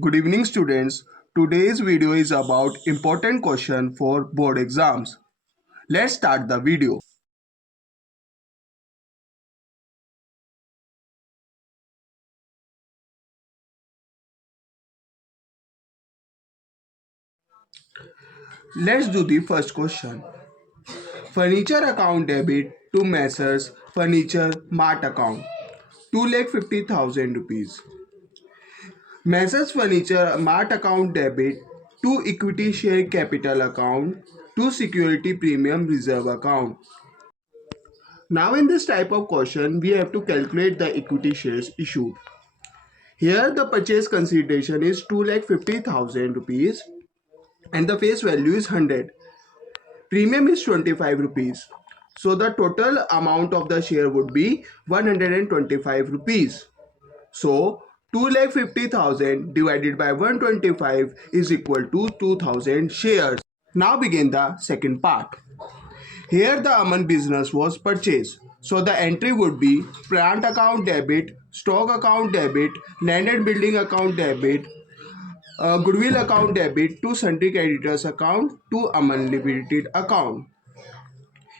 Good evening students. Today's video is about important question for board exams. Let's start the video. Let's do the first question. Furniture account debit to Messrs Furniture Mart account 2,50,000 rupees. Messrs Furniture Mart account debit to equity share capital account to security premium reserve account. Now in this type of question we have to calculate the equity shares issued. Here the purchase consideration is 2,50,000 rupees and the face value is 100. Premium is 25 rupees. So the total amount of the share would be 125 rupees. So 2,50,000 divided by 125 is equal to 2,000 shares. Now begin the second part. Here the Aman business was purchased. So the entry would be plant account debit, stock account debit, land and building account debit, goodwill account debit to sundry creditors account to Aman Limited account.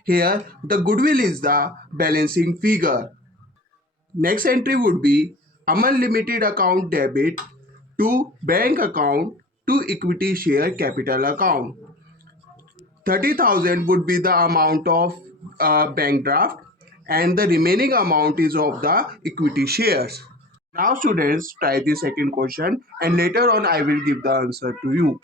Here the goodwill is the balancing figure. Next entry would be Aman Limited account debit to bank account to equity share capital account. 30,000 would be the amount of bank draft and the remaining amount is of the equity shares. Now students try the second question and later on I will give the answer to you.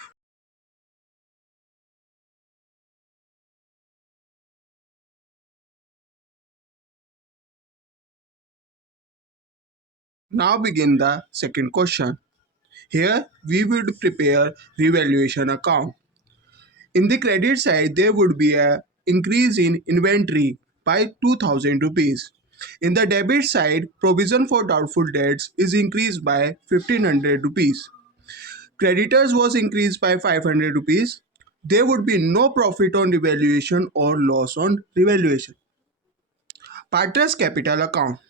Now begin the second question. Here we would prepare revaluation account. In the credit side there would be a increase in inventory by 2000 rupees. In the debit side, provision for doubtful debts is increased by 1500 rupees. Creditors was increased by 500 rupees. There would be no profit on revaluation or loss on revaluation. Partners capital account.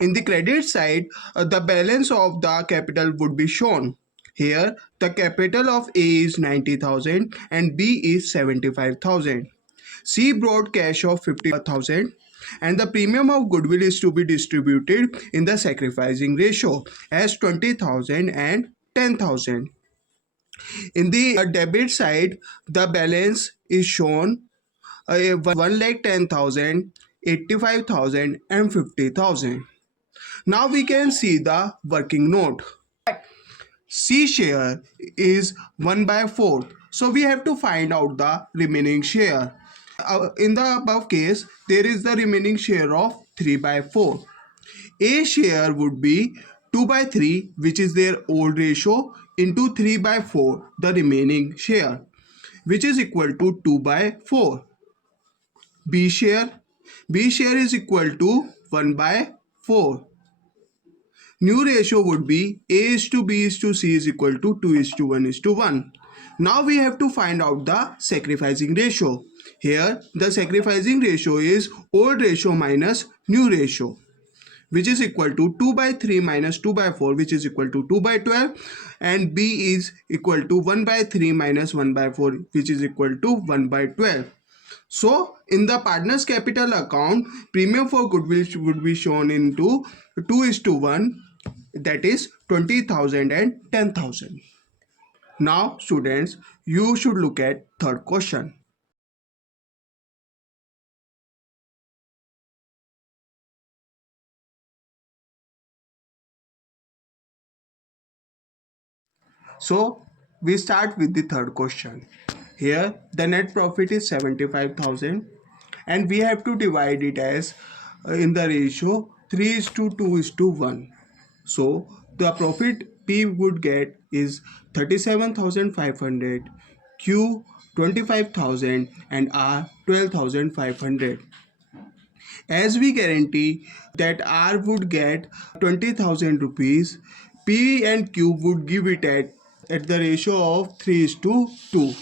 In the credit side, the balance of the capital would be shown. Here, the capital of A is 90,000 and B is 75,000. C brought cash of 50,000 and the premium of goodwill is to be distributed in the sacrificing ratio as 20,000 and 10,000. In the debit side, the balance is shown 1,10,000, 85,000 and 50,000. Now we can see the working note. C share is 1 by 4. So we have to find out the remaining share. In the above case, there is the remaining share of 3 by 4. A share would be 2 by 3, which is their old ratio, into 3 by 4, the remaining share, which is equal to 2 by 4. B share is equal to 1 by 4. New ratio would be A is to B is to C is equal to 2 is to 1 is to 1. Now we have to find out the sacrificing ratio. Here the sacrificing ratio is old ratio minus new ratio, which is equal to 2 by 3 minus 2 by 4, which is equal to 2 by 12, and B is equal to 1 by 3 minus 1 by 4, which is equal to 1 by 12. So in the partners capital account, premium for goodwill would be shown into 2 is to 1, that is 20,000 and 10,000. Now students, you should look at third question. So we start with the third question. Here the net profit is 75,000 and we have to divide it as in the ratio 3 is to 2 is to 1. So the profit P would get is 37,500, Q 25,000 and R 12,500. As we guarantee that R would get 20,000 rupees, P and Q would give it at the ratio of 3 is to 2.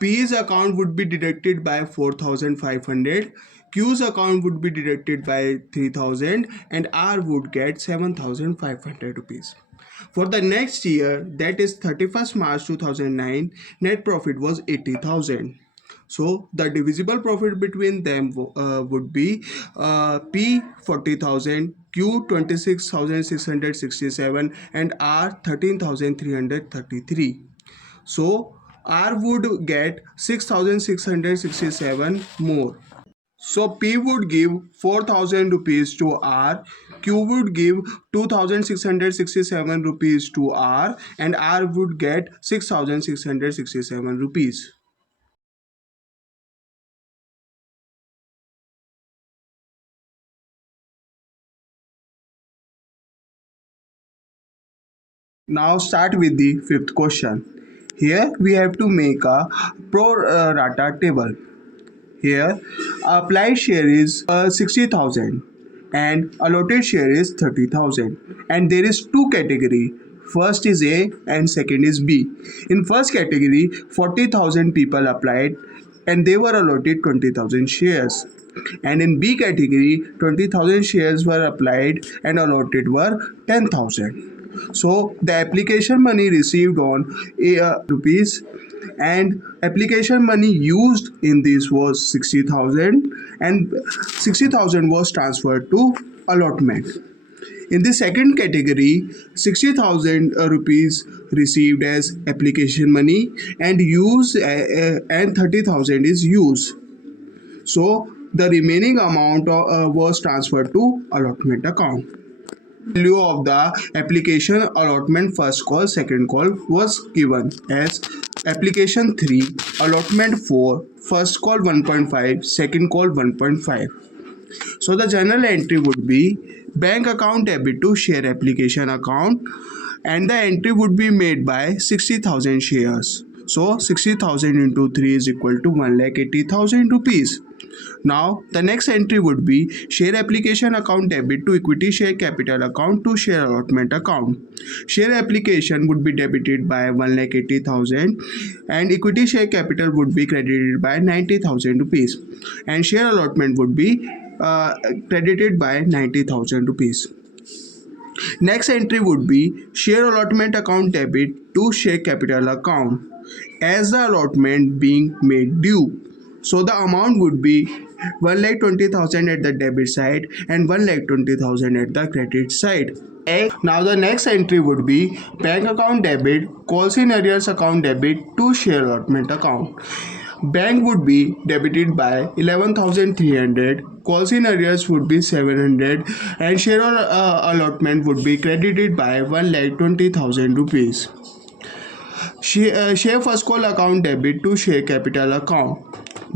P's account would be deducted by 4,500, Q's account would be deducted by 3,000 and R would get 7,500 rupees. For the next year, that is 31st March 2009, net profit was 80,000. So the divisible profit between them would be P 40,000, Q 26,667, and R 13,333. So R would get 6,667 more. So P would give 4,000 rupees to R, Q would give 2,667 rupees to R, and R would get 6,667 rupees. Now start with the fifth question. Here we have to make a pro rata table. Here, applied share is 60,000 and allotted share is 30,000. And there is two category. First is A and second is B. In first category, 40,000 people applied and they were allotted 20,000 shares. And in B category, 20,000 shares were applied and allotted were 10,000. So the application money received on rupees and application money used in this was 60,000 and 60,000 was transferred to allotment. In the second category, 60,000 rupees received as application money and use and 30,000 is used. So the remaining amount was transferred to allotment account. Value of the application allotment first call second call was given as application 3 allotment 4 first call 1.5 second call 1.5. So the journal entry would be bank account debit to share application account and the entry would be made by 60,000 shares. So 60,000 into 3 is equal to 1,80,000 rupees. Now the next entry would be share application account debit to equity share capital account to share allotment account. Share application would be debited by 1,80,000 and equity share capital would be credited by 90,000 rupees and share allotment would be credited by 90,000 rupees. Next entry would be share allotment account debit to share capital account as the allotment being made due. So the amount would be 1,20,000 at the debit side and 1,20,000 at the credit side. Now the next entry would be bank account debit, calls in arrears account debit to share allotment account. Bank would be debited by 11,300, calls in arrears would be 700 and share allotment would be credited by 1,20,000 rupees. Share first call account debit to share capital account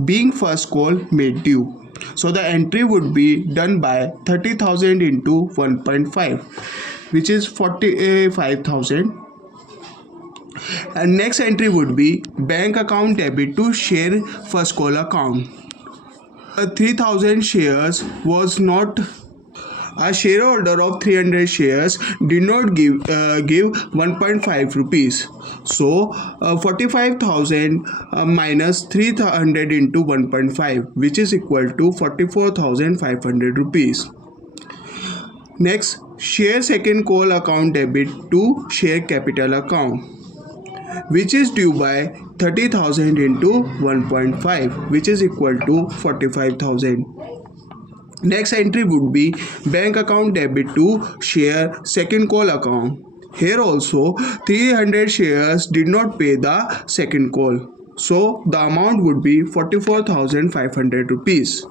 being first call made due. So the entry would be done by 30,000 into 1.5 which is 45,000 and next entry would be bank account debit to share first call account. 3,000 shares was not a shareholder of 300 shares did not give 1.5 rupees. So 45,000 minus 300 into 1.5 which is equal to 44,500 rupees. Next, share second call account debit to share capital account which is due by 30,000 into 1.5 which is equal to 45,000. Next entry would be bank account debit to share second call account. Here also 300 shares did not pay the second call. So the amount would be 44,500 rupees.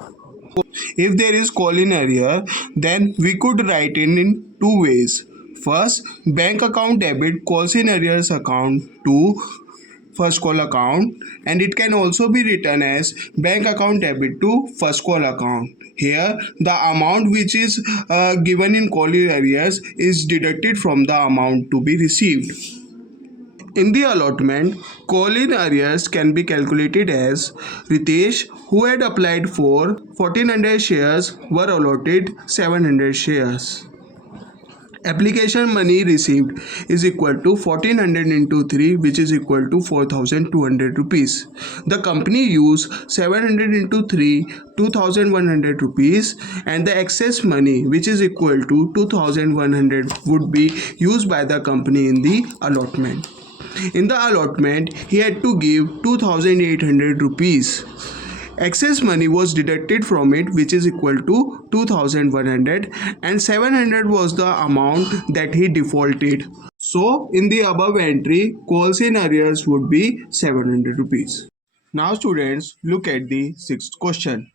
If there is call in arrear, then we could write in two ways. First, bank account debit calls in arrears account to first call account and it can also be written as bank account debit to first call account. Here the amount which is given in call in arrears is deducted from the amount to be received. In the allotment, call in arrears can be calculated as Ritesh, who had applied for 1400 shares, were allotted 700 shares. Application money received is equal to 1400 into 3, which is equal to 4200 rupees. The company used 700 into 3, 2100 rupees, and the excess money, which is equal to 2100, would be used by the company in the allotment. In the allotment, he had to give 2800 rupees. Excess money was deducted from it, which is equal to 2100, and 700 was the amount that he defaulted. So in the above entry, calls in arrears would be 700 rupees. Now students, look at the sixth question.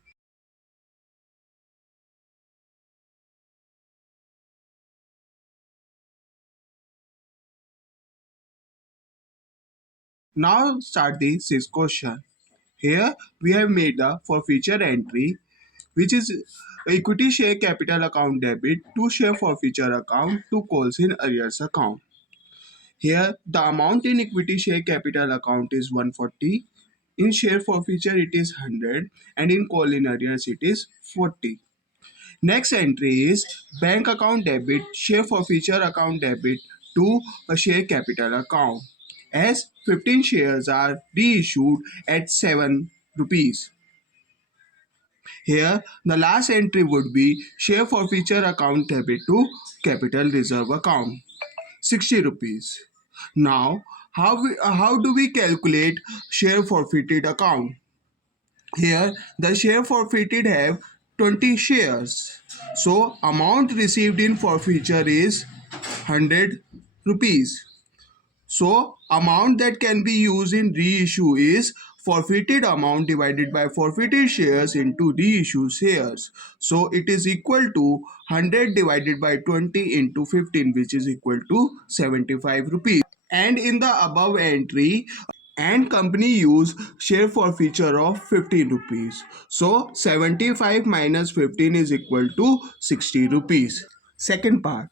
Now start the sixth question. Here we have made the forfeiture entry, which is equity share capital account debit to share forfeiture account to calls in arrears account. Here, the amount in equity share capital account is 140, in share forfeiture it is 100, and in call in arrears it is 40. Next entry is bank account debit, share forfeiture account debit to a share capital account, as 15 shares are reissued at 7 rupees. Here, the last entry would be share forfeiture account debit to capital reserve account, 60 rupees. Now, how do we calculate share forfeited account? Here, the share forfeited have 20 shares. So, amount received in forfeiture is 100 rupees. So, amount that can be used in reissue is forfeited amount divided by forfeited shares into reissue shares. So, it is equal to 100 divided by 20 into 15, which is equal to 75 rupees. And in the above entry, and company use share forfeiture of 15 rupees. So 75 minus 15 is equal to 60 rupees. Second part.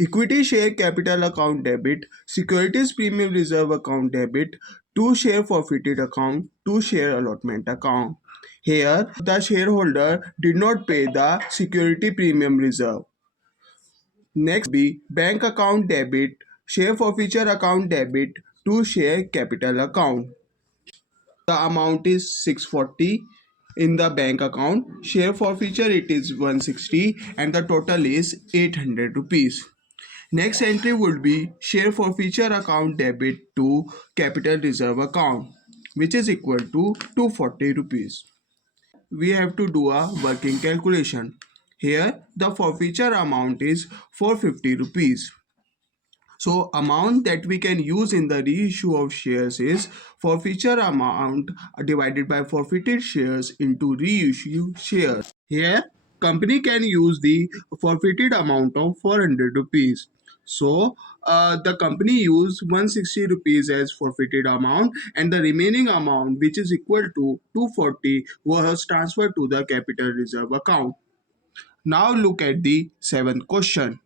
Equity share capital account debit, securities premium reserve account debit, to share forfeited account, to share allotment account. Here, the shareholder did not pay the security premium reserve. Next be bank account debit, share forfeiture account debit to share capital account. The amount is 640 in the bank account. Share forfeiture it is 160 and the total is 800 rupees. Next entry would be share forfeiture account debit to capital reserve account, which is equal to 240 rupees. We have to do a working calculation. Here the forfeiture amount is 450 rupees. So amount that we can use in the reissue of shares is forfeiture amount divided by forfeited shares into reissue shares. Here company can use the forfeited amount of 400 rupees. So the company used 160 rupees as forfeited amount, and the remaining amount, which is equal to 240, was transferred to the capital reserve account. Now look at the seventh question.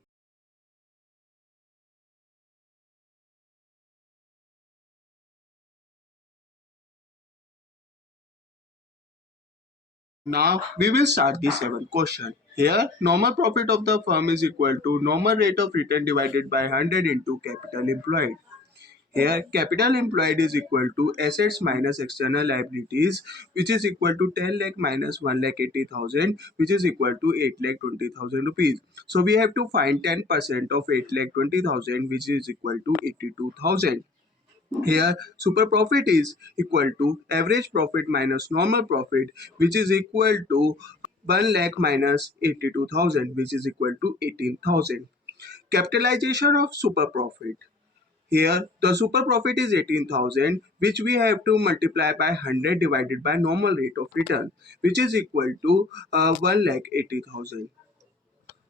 Now we will start the seventh question. Here, normal profit of the firm is equal to normal rate of return divided by 100 into capital employed. Here, capital employed is equal to assets minus external liabilities, which is equal to 10 lakh minus 1 lakh 80,000, which is equal to 8 lakh 20,000 rupees. So we have to find 10% of 8 lakh 20,000, which is equal to 82,000. Here, super profit is equal to average profit minus normal profit, which is equal to 1 lakh minus 82,000, which is equal to 18,000. Capitalization of super profit. Here, the super profit is 18,000, which we have to multiply by 100 divided by normal rate of return, which is equal to 1 lakh 80,000.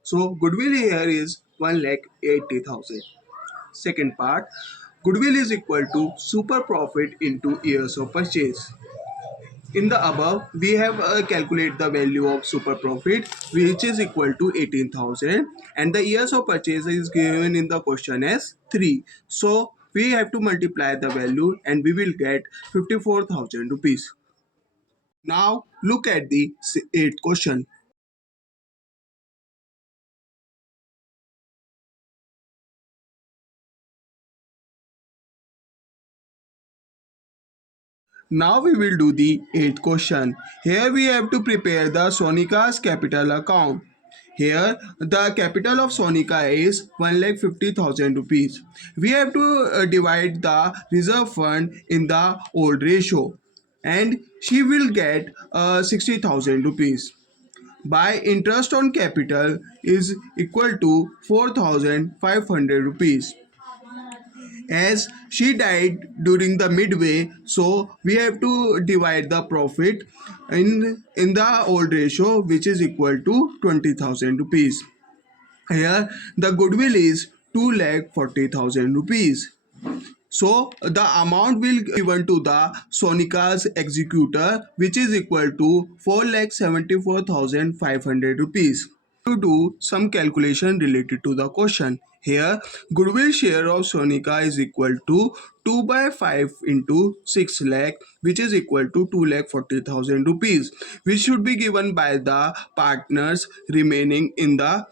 So, goodwill here is 1 lakh 80,000. Second part, goodwill is equal to super profit into years of purchase. In the above, we have calculate the value of super profit, which is equal to 18,000, and the years of purchase is given in the question as 3. So we have to multiply the value and we will get 54,000 rupees. Now look at the eighth question. Now we will do the eighth question. Here we have to prepare the Sonika's capital account. Here the capital of Sonika is 1,50,000 rupees. We have to divide the reserve fund in the old ratio and she will get 60,000 rupees. By interest on capital is equal to 4,500 rupees. As she died during the midway, so we have to divide the profit in the old ratio, which is equal to 20,000 rupees. Here the goodwill is 2,40,000 rupees. So the amount will given to the Sonika's executor, which is equal to 4,74,500 rupees. To do some calculation related to the question. Here, goodwill share of Sonika is equal to 2 by 5 into 6 lakh, which is equal to 2,40,000 rupees, which should be given by the partners remaining in the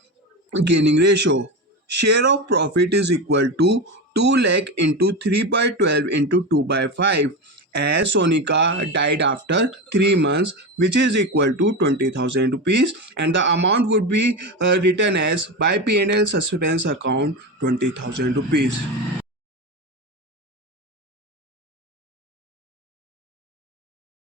gaining ratio. Share of profit is equal to 2 lakh into 3 by 12 into 2 by 5, as Sonika died after 3 months, which is equal to 20,000 rupees, and the amount would be written as by P&L suspense account 20,000 rupees.